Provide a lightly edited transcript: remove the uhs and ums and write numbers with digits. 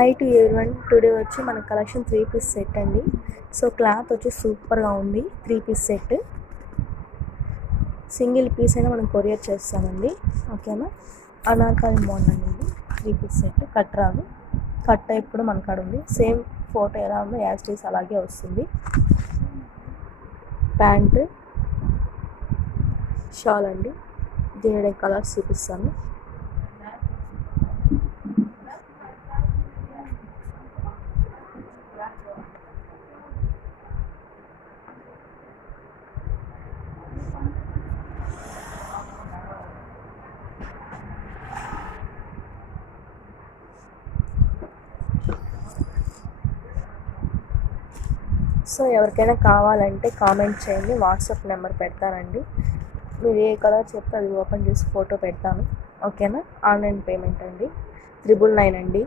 High to everyone, today వచ్చి మన collection 3 piece set అండి. సో క్లాత్ వచ్చి సూపర్గా ఉంది. 3 పీస్ సెట్, సింగిల్ పీస్ అయినా మనం కొరియర్ చేస్తామండి. ఓకేనా, అనార్కలి మోడల్ అండి ఇది. 3 పీస్ సెట్ కట్ రాదు, కట్ టైప్ కూడా మన కాడ ఉంది. సేమ్ ఫోటో ఎలా ఉందో యాజ్ ఇట్ ఈస్ అలాగే వస్తుంది. ప్యాంట్, షాల్ అండి. దీని కలర్స్ చూపిస్తాను. సో ఎవరికైనా కావాలంటే కామెంట్ చేయండి, వాట్సాప్ నెంబర్ పెడతానండి. మీరు ఏ కలర్ చెప్తే అది ఓపెన్ చేసి ఫోటో పెడతాను. ఓకేనా, ఆన్లైన్ పేమెంట్ అండి. 999 అండి.